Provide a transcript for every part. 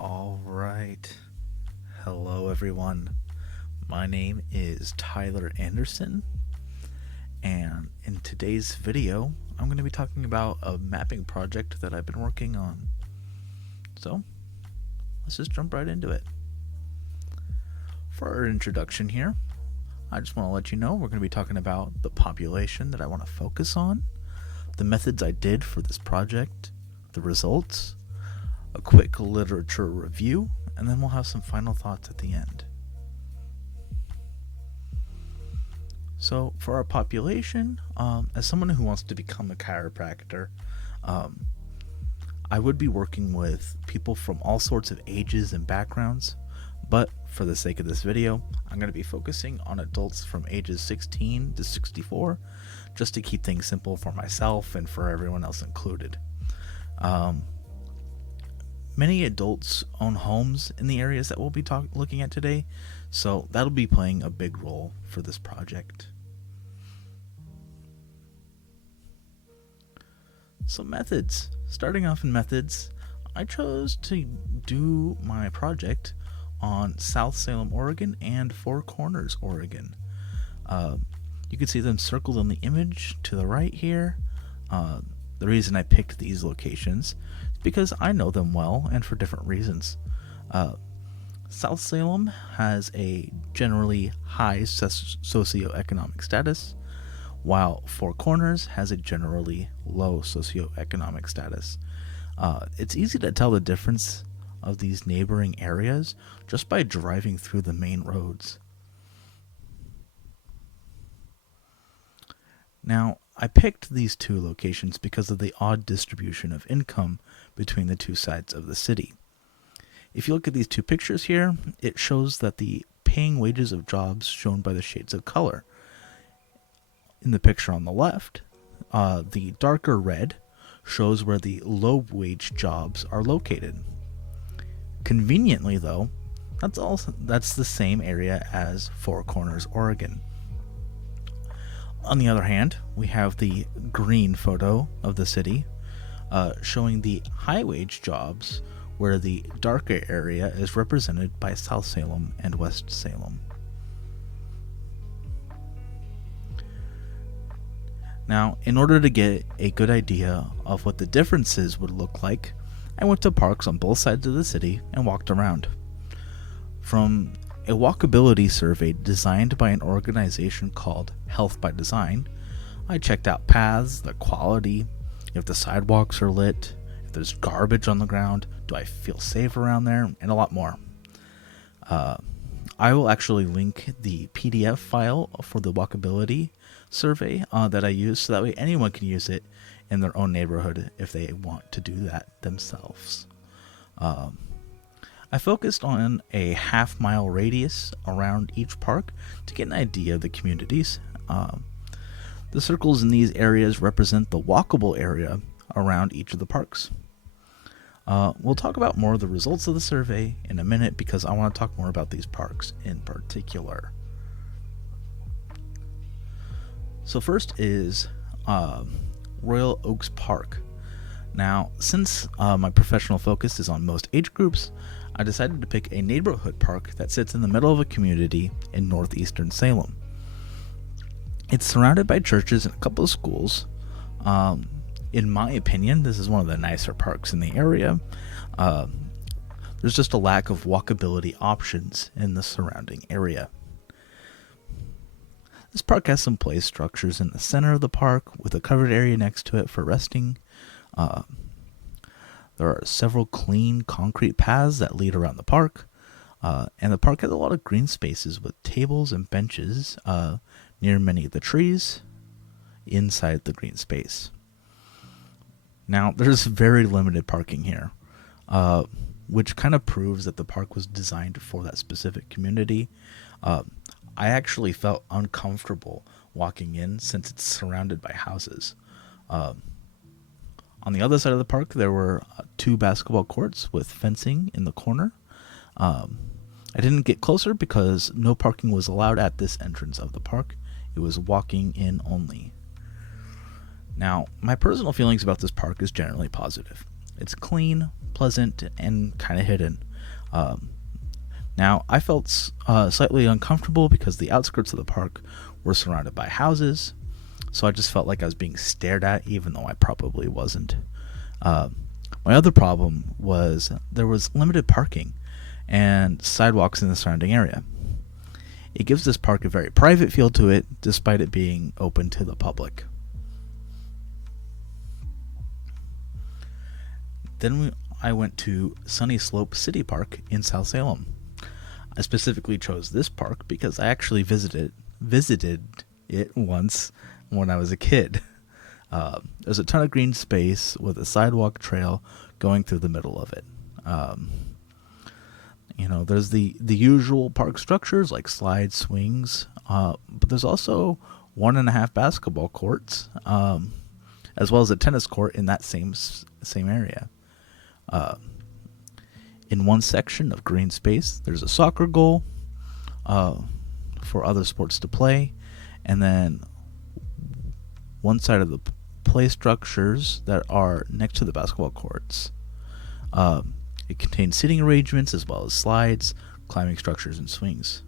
All right. Hello, everyone. My name is Tyler Anderson, and in today's video, I'm going to be talking about a mapping project that I've been working on. So, let's just jump right into it. For our introduction here, I just want to let you know we're going to be talking about the population that I want to focus on, the methods I did for this project, the results, a quick literature review, and then we'll have some final thoughts at the end. So for our population, as someone who wants to become a chiropractor, I would be working with people from all sorts of ages and backgrounds, but for the sake of this video, I'm going to be focusing on adults from ages 16 to 64, just to keep things simple for myself and for everyone else included. Many adults own homes in the areas that we'll be looking at today, so that'll be playing a big role for this project. So methods. Starting off in methods, I chose to do my project on South Salem, Oregon and Four Corners, Oregon. You can see them circled in the image to the right here. The reason I picked these locations is because I know them well and for different reasons. South Salem has a generally high socioeconomic status, while Four Corners has a generally low socioeconomic status. It's easy to tell the difference of these neighboring areas just by driving through the main roads. Now, I picked these two locations because of the odd distribution of income between the two sides of the city. If you look at these two pictures here, it shows that the paying wages of jobs shown by the shades of color. In the picture on the left, the darker red shows where the low wage jobs are located. Conveniently though, that's the same area as Four Corners, Oregon. On the other hand, we have the green photo of the city showing the high wage jobs, where the darker area is represented by South Salem and West Salem. Now, in order to get a good idea of what the differences would look like, I went to parks on both sides of the city and walked around. From a walkability survey designed by an organization called Health by Design, I checked out paths, the quality, if the sidewalks are lit, if there's garbage on the ground, do I feel safe around there, and a lot more. I will actually link the PDF file for the walkability survey that I use, so that way anyone can use it in their own neighborhood if they want to do that themselves. I focused on a half-mile radius around each park to get an idea of the communities. The circles in these areas represent the walkable area around each of the parks. We'll talk about more of the results of the survey in a minute because I want to talk more about these parks in particular. So first is Royal Oaks Park. Now, since my professional focus is on most age groups, I decided to pick a neighborhood park that sits in the middle of a community in northeastern Salem. It's surrounded by churches and a couple of schools. In my opinion, this is one of the nicer parks in the area. There's just a lack of walkability options in the surrounding area. This park has some play structures in the center of the park with a covered area next to it for resting. There are several clean concrete paths that lead around the park, and the park has a lot of green spaces with tables and benches near many of the trees inside the green space. Now, there's very limited parking here, which kind of proves that the park was designed for that specific community. I actually felt uncomfortable walking in since it's surrounded by houses. On the other side of the park, there were 2 basketball courts with fencing in the corner. I didn't get closer because no parking was allowed at this entrance of the park. It was walking in only. Now, my personal feelings about this park is generally positive. It's clean, pleasant, and kind of hidden. Now, I felt slightly uncomfortable because the outskirts of the park were surrounded by houses, so I just felt like I was being stared at, even though I probably wasn't. My other problem was there was limited parking and sidewalks in the surrounding area. It gives this park a very private feel to it, despite it being open to the public. Then I went to Sunny Slope City Park in South Salem. I specifically chose this park because I actually visited it once when I was a kid. There's a ton of green space with a sidewalk trail going through the middle of it. There's the usual park structures like slides, swings, but there's also 1.5 basketball courts, as well as a tennis court in that same area. In one section of green space, there's a soccer goal for other sports to play, and then one side of the play structures that are next to the basketball courts. It contains seating arrangements as well as slides, climbing structures, and swings.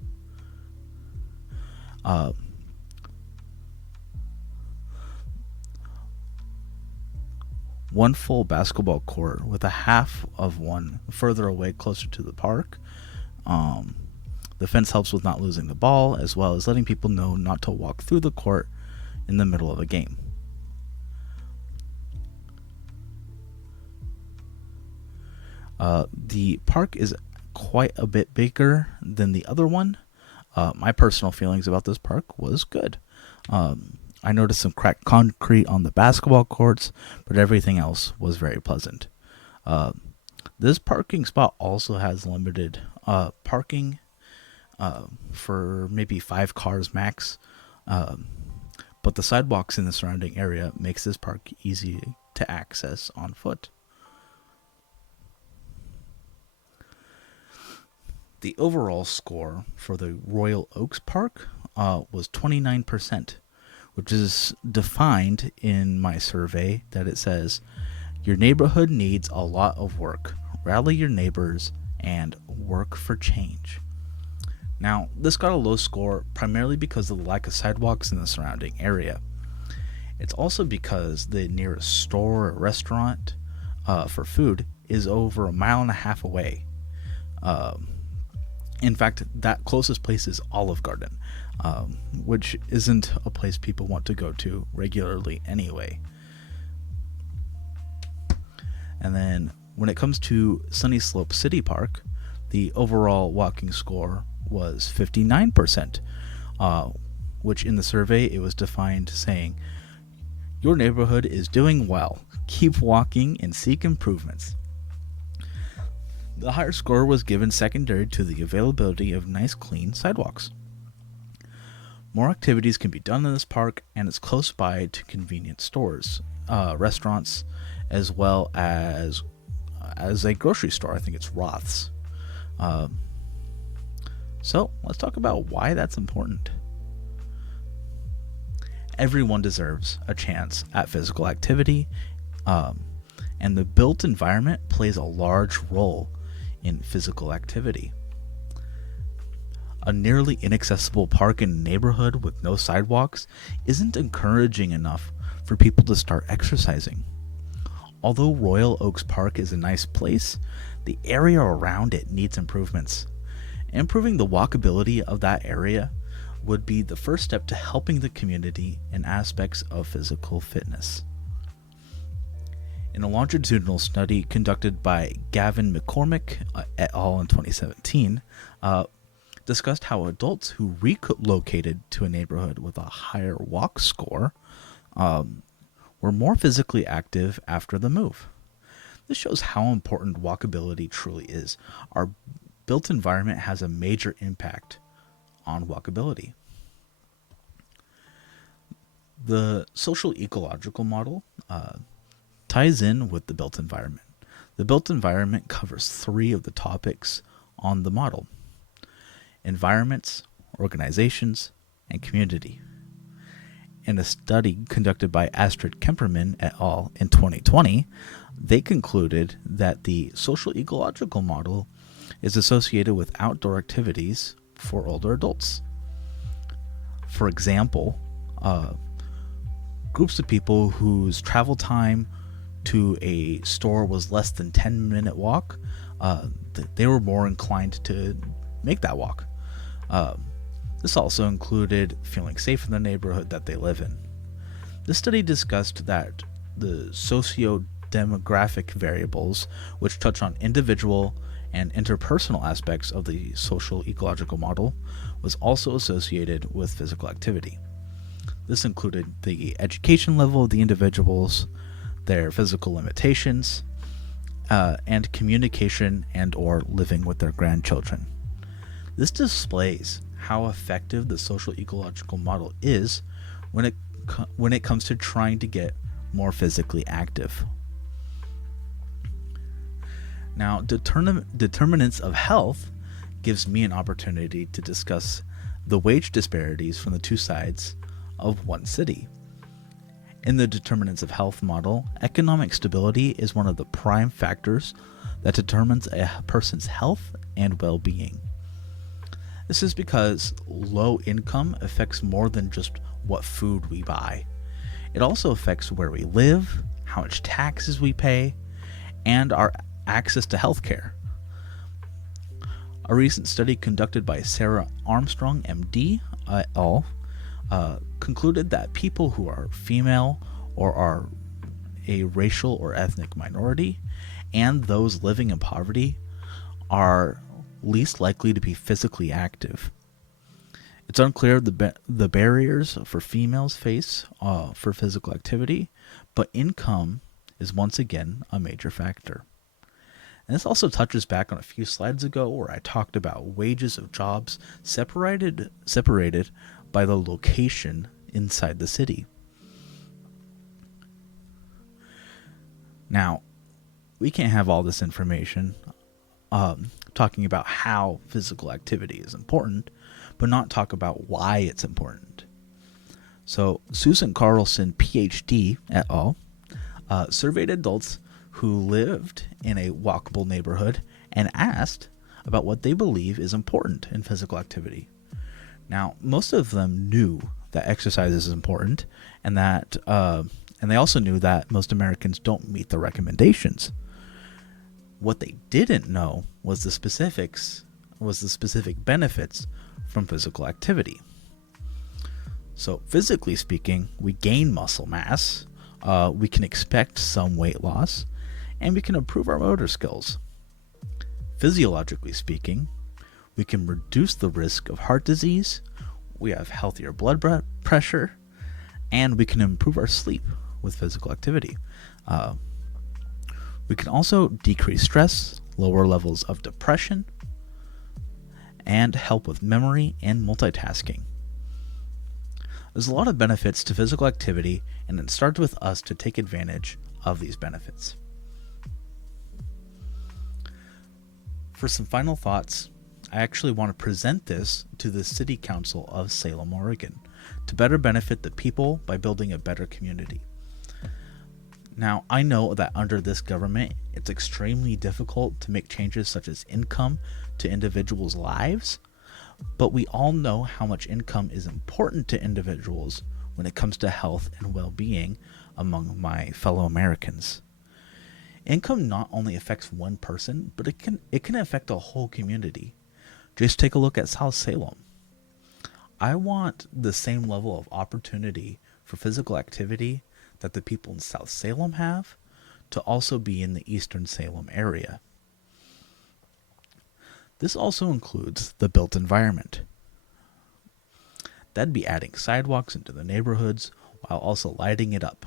One full basketball court with a half of one further away closer to the park. The fence helps with not losing the ball, as well as letting people know not to walk through the court in the middle of a game. The park is quite a bit bigger than the other one. My personal feelings about this park was good. I noticed some cracked concrete on the basketball courts, but everything else was very pleasant. This parking spot also has limited parking for maybe 5 cars max, but the sidewalks in the surrounding area makes this park easy to access on foot. The overall score for the Royal Oaks Park was 29%, which is defined in my survey that it says, your neighborhood needs a lot of work. Rally your neighbors and work for change. Now, this got a low score primarily because of the lack of sidewalks in the surrounding area. It's also because the nearest store or restaurant for food is over 1.5 miles away. In fact, that closest place is Olive Garden, which isn't a place people want to go to regularly anyway. And then when it comes to Sunny Slope City Park, the overall walking score was 59%, which in the survey it was defined saying, your neighborhood is doing well. Keep walking and seek improvements. The higher score was given secondary to the availability of nice, clean sidewalks. More activities can be done in this park, and it's close by to convenient stores, restaurants, as well as a grocery store. I think it's Roth's. So let's talk about why that's important. Everyone deserves a chance at physical activity, and the built environment plays a large role in physical activity. A nearly inaccessible park in a neighborhood with no sidewalks isn't encouraging enough for people to start exercising. Although Royal Oaks Park is a nice place, the area around it needs improvements. Improving the walkability of that area would be the first step to helping the community in aspects of physical fitness. In a longitudinal study conducted by Gavin McCormick et al. In 2017, discussed how adults who relocated to a neighborhood with a higher walk score were more physically active after the move. This shows how important walkability truly is. Our built environment has a major impact on walkability. The social ecological model ties in with the built environment. The built environment covers 3 of the topics on the model: environments, organizations, and community. In a study conducted by Astrid Kemperman et al. In 2020, they concluded that the social ecological model is associated with outdoor activities for older adults. For example, groups of people whose travel time to a store was less than 10-minute walk, they were more inclined to make that walk. This also included feeling safe in the neighborhood that they live in. This study discussed that the socio-demographic variables, which touch on individual and interpersonal aspects of the social ecological model, was also associated with physical activity. This included the education level of the individuals, their physical limitations, and communication and or living with their grandchildren. This displays how effective the social ecological model is when it comes to trying to get more physically active. Now, determinants of health gives me an opportunity to discuss the wage disparities from the two sides of one city. In the determinants of health model, economic stability is one of the prime factors that determines a person's health and well-being. This is because low income affects more than just what food we buy. It also affects where we live, how much taxes we pay, and our access to healthcare. A recent study conducted by Sarah Armstrong, MD, et al., concluded that people who are female or are a racial or ethnic minority and those living in poverty are least likely to be physically active. It's unclear the barriers for females face for physical activity, but income is once again a major factor. And this also touches back on a few slides ago where I talked about wages of jobs separated by the location inside the city. Now, we can't have all this information talking about how physical activity is important, but not talk about why it's important. So, Susan Carlson, PhD, et al., surveyed adults who lived in a walkable neighborhood and asked about what they believe is important in physical activity. Now, most of them knew that exercise is important, and that, and they also knew that most Americans don't meet the recommendations. What they didn't know was the specific benefits from physical activity. So, physically speaking, we gain muscle mass, we can expect some weight loss, and we can improve our motor skills. Physiologically speaking, we can reduce the risk of heart disease, we have healthier blood pressure, and we can improve our sleep with physical activity. We can also decrease stress, lower levels of depression, and help with memory and multitasking. There's a lot of benefits to physical activity, and it starts with us to take advantage of these benefits. For some final thoughts, I actually want to present this to the City Council of Salem, Oregon, to better benefit the people by building a better community. Now, I know that under this government, it's extremely difficult to make changes such as income to individuals' lives, but we all know how much income is important to individuals when it comes to health and well-being among my fellow Americans. Income not only affects one person, but it can affect a whole community. Just take a look at South Salem. I want the same level of opportunity for physical activity that the people in South Salem have to also be in the Eastern Salem area. This also includes the built environment. That'd be adding sidewalks into the neighborhoods while also lighting it up.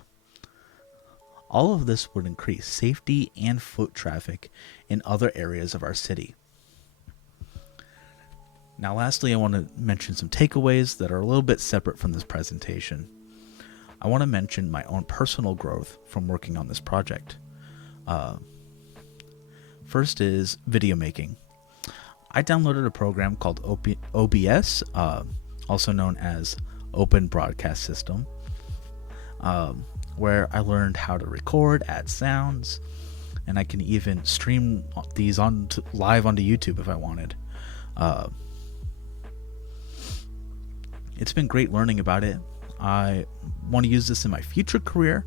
All of this would increase safety and foot traffic in other areas of our city. Now, lastly, I want to mention some takeaways that are a little bit separate from this presentation. I want to mention my own personal growth from working on this project. First is video making. I downloaded a program called OBS, also known as Open Broadcast System, where I learned how to record, add sounds, and I can even stream these live onto YouTube if I wanted. It's been great learning about it. I want to use this in my future career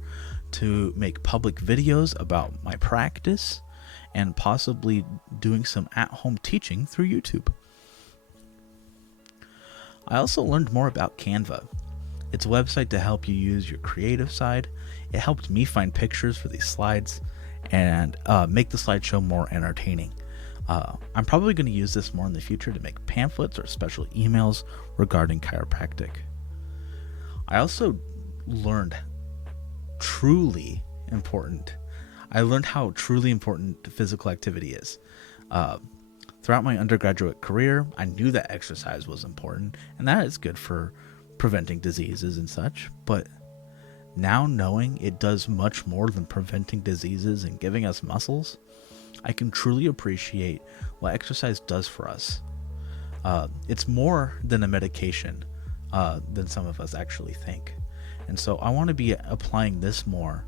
to make public videos about my practice and possibly doing some at-home teaching through YouTube. I also learned more about Canva. It's a website to help you use your creative side. It helped me find pictures for these slides and make the slideshow more entertaining. I'm probably going to use this more in the future to make pamphlets or special emails regarding chiropractic. I also learned I learned how truly important physical activity is. Throughout my undergraduate career, I knew that exercise was important, and that is good for preventing diseases and such, but now knowing it does much more than preventing diseases and giving us muscles, I can truly appreciate what exercise does for us. It's more than a medication than some of us actually think. And so I want to be applying this more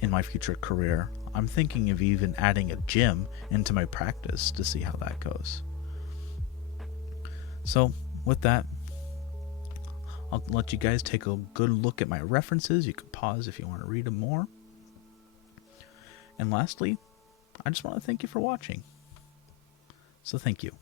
in my future career. I'm thinking of even adding a gym into my practice to see how that goes. So with that, I'll let you guys take a good look at my references. You can pause if you want to read them more. And lastly, I just want to thank you for watching. So thank you.